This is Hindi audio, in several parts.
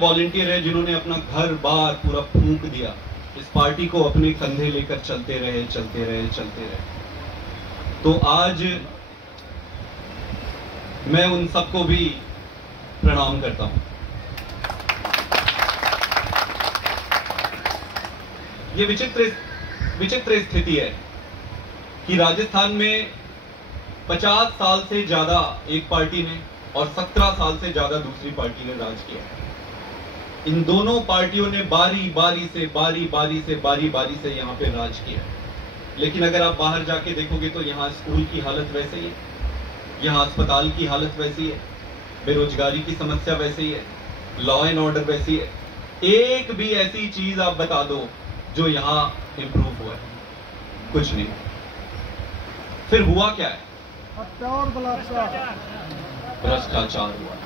वॉलंटियर है जिन्होंने अपना घर बार पूरा फूंक दिया, इस पार्टी को अपने कंधे लेकर चलते रहे। तो आज मैं उन सबको भी प्रणाम करता हूं। ये विचित्र स्थिति है कि राजस्थान में 50 साल से ज्यादा एक पार्टी ने और 17 साल से ज्यादा दूसरी पार्टी ने राज किया। इन दोनों पार्टियों ने बारी बारी से यहां पे राज किया। लेकिन अगर आप बाहर जाके देखोगे तो यहां स्कूल की हालत वैसे ही है, यहां अस्पताल की हालत वैसी है, बेरोजगारी की समस्या वैसी है, लॉ एंड ऑर्डर वैसी है। एक भी ऐसी चीज आप बता दो जो यहां इंप्रूव हुआ है? कुछ नहीं। फिर हुआ क्या है? भ्रष्टाचार हुआ।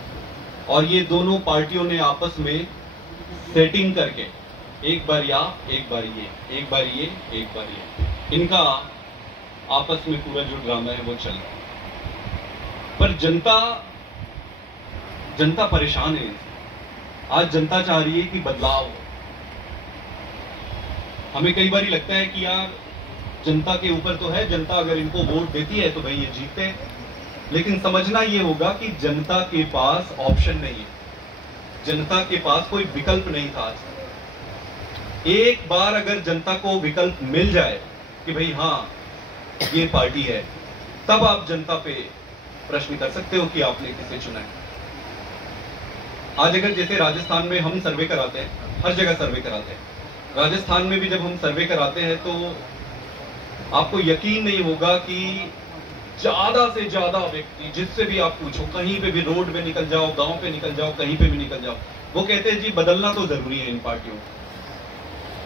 और ये दोनों पार्टियों ने आपस में सेटिंग करके एक बार ये, एक बार ये, इनका आपस में पूरा जो ड्रामा है वो चल रहा है। पर जनता परेशान है। आज जनता चाह रही है कि बदलाव हो। हमें कई बार लगता है कि यार जनता के ऊपर तो है, जनता अगर इनको वोट देती है तो भाई ये जीतते हैं। लेकिन समझना ये होगा कि जनता के पास ऑप्शन नहीं है, जनता के पास कोई विकल्प नहीं था आज तक। एक बार अगर जनता को विकल्प मिल जाए कि भाई हाँ ये पार्टी है, तब आप जनता पे प्रश्न कर सकते हो कि आपने किसे चुना है। आज अगर जैसे राजस्थान में हम सर्वे कराते हैं, हर जगह सर्वे कराते हैं, राजस्थान में भी जब हम सर्वे कराते हैं तो आपको यकीन नहीं होगा कि ज्यादा से ज्यादा व्यक्ति जिससे भी आप पूछो, कहीं पे भी रोड पे निकल जाओ, गांव पे निकल जाओ, कहीं पे भी निकल जाओ, वो कहते हैं जी बदलना तो जरूरी है, इन पार्टियों को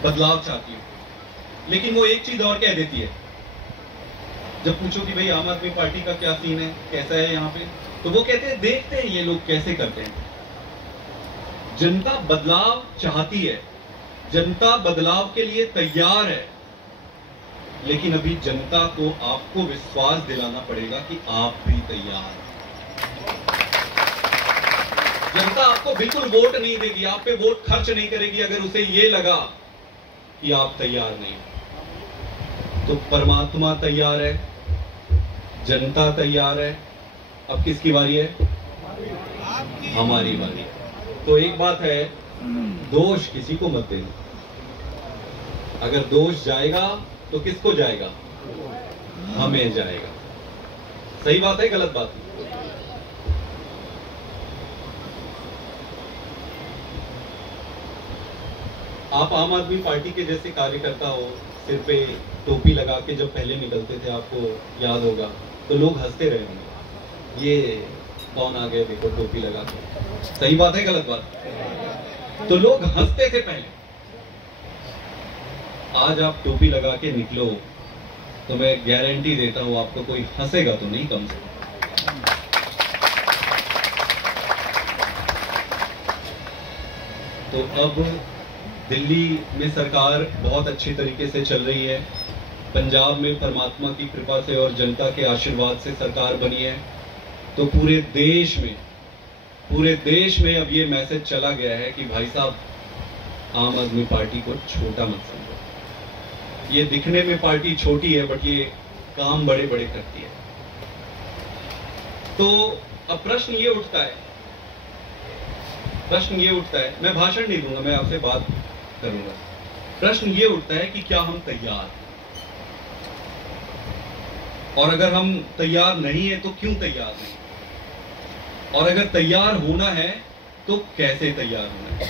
बदलाव चाहती हूं। लेकिन वो एक चीज और कह देती है, जब पूछो कि भाई आम आदमी पार्टी का क्या सीन है, कैसा है यहाँ पे, तो वो कहते हैं देखते हैं ये लोग कैसे करते हैं। जनता बदलाव चाहती है, जनता बदलाव के लिए तैयार है, लेकिन अभी जनता को आपको विश्वास दिलाना पड़ेगा कि आप भी तैयार हैं। जनता आपको बिल्कुल वोट नहीं देगी, आप पे वोट खर्च नहीं करेगी अगर उसे ये लगा कि आप तैयार नहीं। तो परमात्मा तैयार है, जनता तैयार है, अब किसकी बारी है? हमारी बारी है। तो एक बात है, दोष किसी को मत देना। अगर दोष जाएगा तो किसको जाएगा? हमें जाएगा। सही बात है, गलत बात है? आप आम आदमी पार्टी के जैसे कार्यकर्ता हो, सिर पे टोपी लगा के जब पहले निकलते थे, आपको याद होगा, तो लोग हंसते रहे होंगे, ये कौन आ गए देखो टोपी लगा के। सही बात है, गलत बात? तो लोग हंसते थे पहले। आज आप टोपी लगा के निकलो तो मैं गारंटी देता हूं आपको कोई हंसेगा तो नहीं, कम से कम। तो अब दिल्ली में सरकार बहुत अच्छी तरीके से चल रही है, पंजाब में परमात्मा की कृपा से और जनता के आशीर्वाद से सरकार बनी है। तो पूरे देश में अब ये मैसेज चला गया है कि भाई साहब, आम आदमी पार्टी को छोटा मत समझो। ये दिखने में पार्टी छोटी है, बट ये काम बड़े बड़े करती है। तो अब प्रश्न ये उठता है, मैं भाषण नहीं दूंगा, मैं आपसे बात करूंगा। प्रश्न ये उठता है कि क्या हम तैयार, और अगर हम तैयार नहीं है तो क्यों तैयार नहीं, और अगर तैयार होना है तो कैसे तैयार होना है।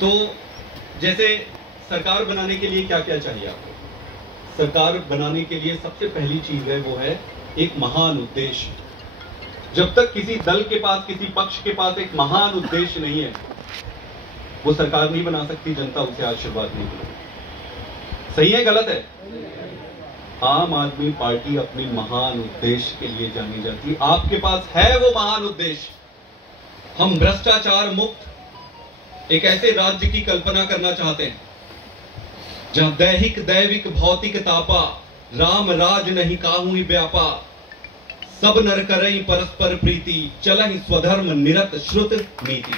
तो जैसे सरकार बनाने के लिए क्या क्या चाहिए आपको? सरकार बनाने के लिए सबसे पहली चीज है वो है एक महान उद्देश्य। जब तक किसी दल के पास, किसी पक्ष के पास एक महान उद्देश्य नहीं है, वो सरकार नहीं बना सकती, जनता उसे आशीर्वाद नहीं देगी। सही है, गलत है? आम आदमी पार्टी अपने महान उद्देश्य के लिए जानी जाती है। आपके पास है वो महान उद्देश्य? हम भ्रष्टाचार मुक्त एक ऐसे राज्य की कल्पना करना चाहते हैं जहां दैहिक दैविक भौतिक तापा, राम राज नहीं काहू व्यापा, सब नर करई परस्पर प्रीति, चलहि स्वधर्म निरत श्रुत नीति।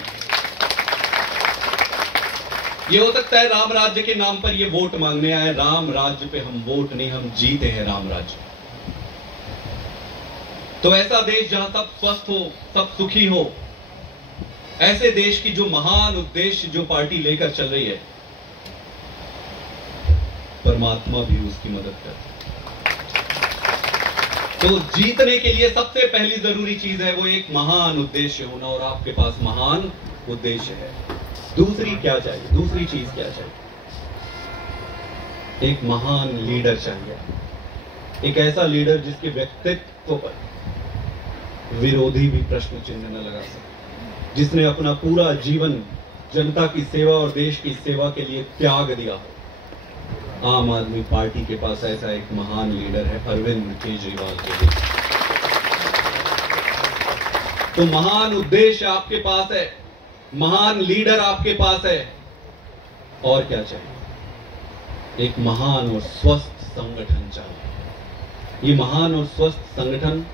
ये हो सकता है राम राज्य के नाम पर ये वोट मांगने आए, राम राज्य पे हम वोट नहीं, हम जीते हैं राम राज्य। तो ऐसा देश जहां सब स्वस्थ हो, सब सुखी हो, ऐसे देश की जो महान उद्देश्य जो पार्टी लेकर चल रही है, परमात्मा भी उसकी मदद करता है। तो जीतने के लिए सबसे पहली जरूरी चीज है वो एक महान उद्देश्य होना, और आपके पास महान उद्देश्य है। दूसरी क्या चाहिए? दूसरी चीज क्या चाहिए? एक महान लीडर चाहिए, एक ऐसा लीडर जिसके व्यक्तित्व पर विरोधी भी प्रश्न चिन्ह न लगा सके, जिसने अपना पूरा जीवन जनता की सेवा और देश की सेवा के लिए त्याग दिया हो। आम आदमी पार्टी के पास ऐसा एक महान लीडर है, अरविंद केजरीवाल के। तो महान उद्देश्य आपके पास है, महान लीडर आपके पास है, और क्या चाहिए? एक महान और स्वस्थ संगठन चाहिए। ये महान और स्वस्थ संगठन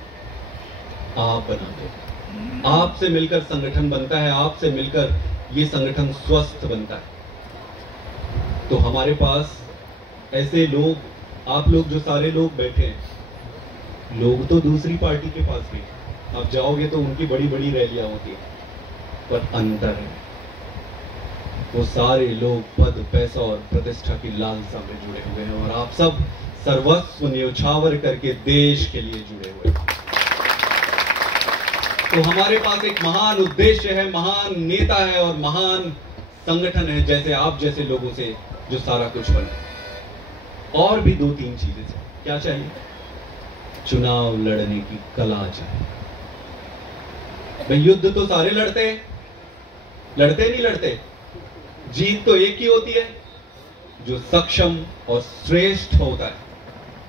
आप बनाते हैं, आपसे मिलकर संगठन बनता है, आपसे मिलकर ये संगठन स्वस्थ बनता है। तो हमारे पास ऐसे लोग, आप लोग जो सारे लोग बैठे हैं, लोग तो दूसरी पार्टी के पास भी, आप जाओगे तो उनकी बड़ी बड़ी रैलियां होती है, पर अंतर है, वो सारे लोग पद, पैसा और प्रतिष्ठा की लालसा में जुड़े हुए हैं, और आप सब सर्वस्व न्योछावर करके देश के लिए जुड़े हुए हैं। तो हमारे पास एक महान उद्देश्य है, महान नेता है और महान संगठन है, जैसे आप जैसे लोगों से जो सारा कुछ बना। और भी दो तीन चीजें चाहिए। क्या चाहिए? चुनाव लड़ने की कला चाहिए। भाई युद्ध तो सारे लड़ते हैं, लड़ते नहीं लड़ते, जीत तो एक ही होती है, जो सक्षम और श्रेष्ठ होता है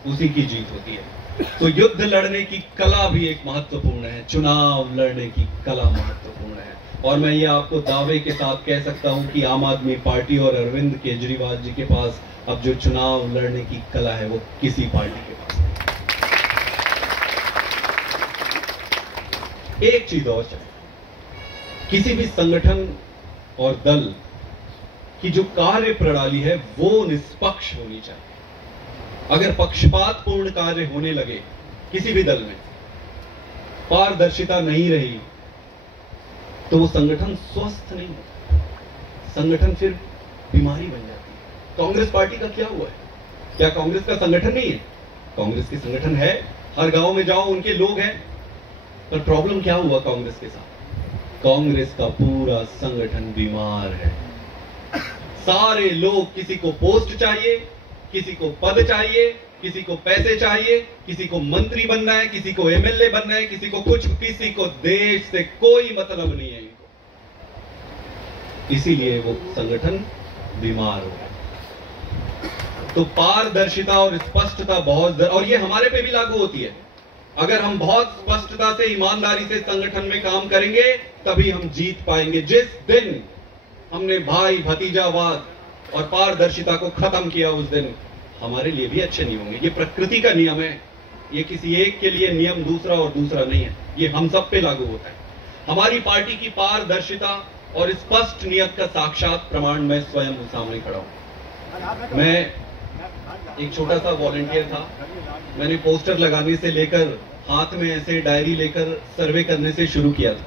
उसी की जीत होती है। तो युद्ध लड़ने की कला भी एक महत्वपूर्ण है, चुनाव लड़ने की कला महत्वपूर्ण है। और मैं ये आपको दावे के साथ कह सकता हूं कि आम आदमी पार्टी और अरविंद केजरीवाल जी के पास अब जो चुनाव लड़ने की कला है वो किसी पार्टी के पास नहीं। एक चीज और चाहिए, किसी भी संगठन और दल की जो कार्य प्रणाली है वो निष्पक्ष होनी चाहिए। अगर पक्षपातपूर्ण कार्य होने लगे किसी भी दल में, पारदर्शिता नहीं रही, तो वो संगठन स्वस्थ नहीं होता, संगठन फिर बीमारी बन जाती है। कांग्रेस पार्टी का क्या हुआ है? क्या कांग्रेस का संगठन नहीं है? कांग्रेस के संगठन है, हर गांव में जाओ उनके लोग हैं, पर प्रॉब्लम क्या हुआ कांग्रेस के साथ? कांग्रेस का पूरा संगठन बीमार है। सारे लोग, किसी को पोस्ट चाहिए, किसी को पद चाहिए, किसी को पैसे चाहिए, किसी को मंत्री बनना है, किसी को एमएलए बनना है, किसी को कुछ, किसी को देश से कोई मतलब नहीं है इनको। इसीलिए वो संगठन बीमार हो गया। तो पारदर्शिता और स्पष्टता बहुत, और ये हमारे पे भी लागू होती है। अगर हम बहुत स्पष्टता से, ईमानदारी से संगठन में काम करेंगे तभी हम जीत पाएंगे। जिस दिन हमने भाई भतीजावाद और पारदर्शिता को खत्म किया, उस दिन हमारे लिए भी अच्छे नहीं होंगे। ये प्रकृति का नियम है, ये किसी एक के लिए नियम दूसरा और दूसरा नहीं है, ये हम सब पे लागू होता है। हमारी पार्टी की पारदर्शिता और स्पष्ट नियत का साक्षात प्रमाण मैं स्वयं सामने खड़ा हूं। मैं एक छोटा सा वॉलंटियर था, मैंने पोस्टर लगाने से लेकर हाथ में ऐसे डायरी लेकर सर्वे करने से शुरू किया था।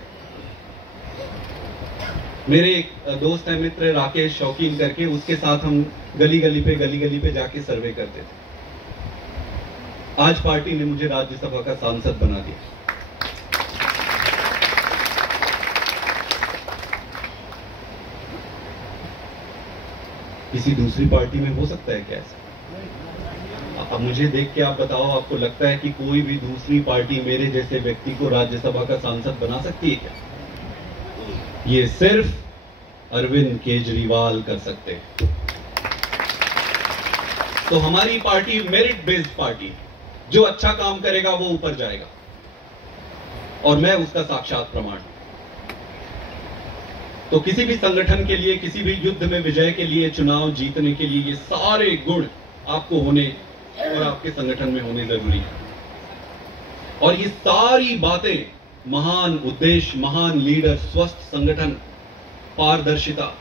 मेरे एक दोस्त है, मित्र है राकेश शौकीन करके, उसके साथ हम गली गली पे जाके सर्वे करते थे। आज पार्टी ने मुझे राज्यसभा का सांसद बना दिया। किसी दूसरी पार्टी में हो सकता है क्या ऐसा? अब मुझे देख के आप बताओ, आपको लगता है कि कोई भी दूसरी पार्टी मेरे जैसे व्यक्ति को राज्यसभा का सांसद बना सकती है क्या? ये सिर्फ अरविंद केजरीवाल कर सकते हैं। तो हमारी पार्टी मेरिट बेस्ड पार्टी, जो अच्छा काम करेगा वो ऊपर जाएगा, और मैं उसका साक्षात प्रमाण। तो किसी भी संगठन के लिए, किसी भी युद्ध में विजय के लिए, चुनाव जीतने के लिए, ये सारे गुण आपको होने और आपके संगठन में होने जरूरी है। और ये सारी बातें, महान उद्देश्य, महान लीडर, स्वस्थ संगठन, पारदर्शिता,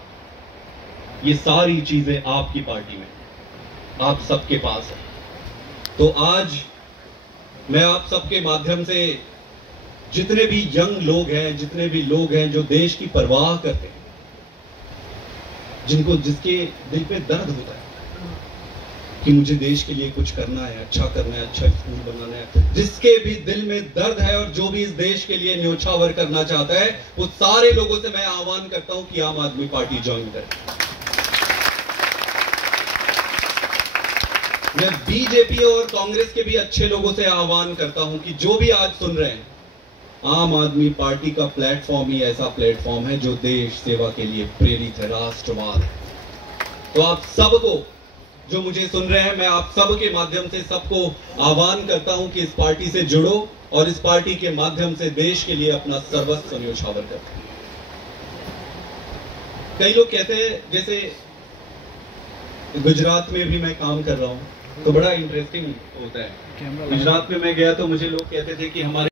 ये सारी चीजें आपकी पार्टी में, आप सबके पास है। तो आज मैं आप सबके माध्यम से जितने भी यंग लोग हैं, जितने भी लोग हैं जो देश की परवाह करते हैं, जिसके दिल पे दर्द होता है कि मुझे देश के लिए कुछ करना है, अच्छा करना है, अच्छा स्कूल बनाना है, जिसके भी दिल में दर्द है और जो भी इस देश के लिए न्योछावर करना चाहता है, वो सारे लोगों से मैं आह्वान करता हूं कि आम आदमी पार्टी ज्वाइन करें। मैं बीजेपी और कांग्रेस के भी अच्छे लोगों से आह्वान करता हूं कि जो भी आज सुन रहे हैं, आम आदमी पार्टी का प्लेटफॉर्म ही ऐसा प्लेटफॉर्म है जो देश सेवा के लिए प्रेरित है, राष्ट्रवाद है। तो आप सबको जो मुझे सुन रहे हैं, मैं आप सब के माध्यम से सबको आह्वान करता हूं कि इस पार्टी से जुड़ो और इस पार्टी के माध्यम से देश के लिए अपना सर्वस्व न्योछावर करो। कई लोग कहते हैं, जैसे गुजरात में भी मैं काम कर रहा हूं तो बड़ा इंटरेस्टिंग होता है। गुजरात में मैं गया तो मुझे लोग कहते थे कि हमारे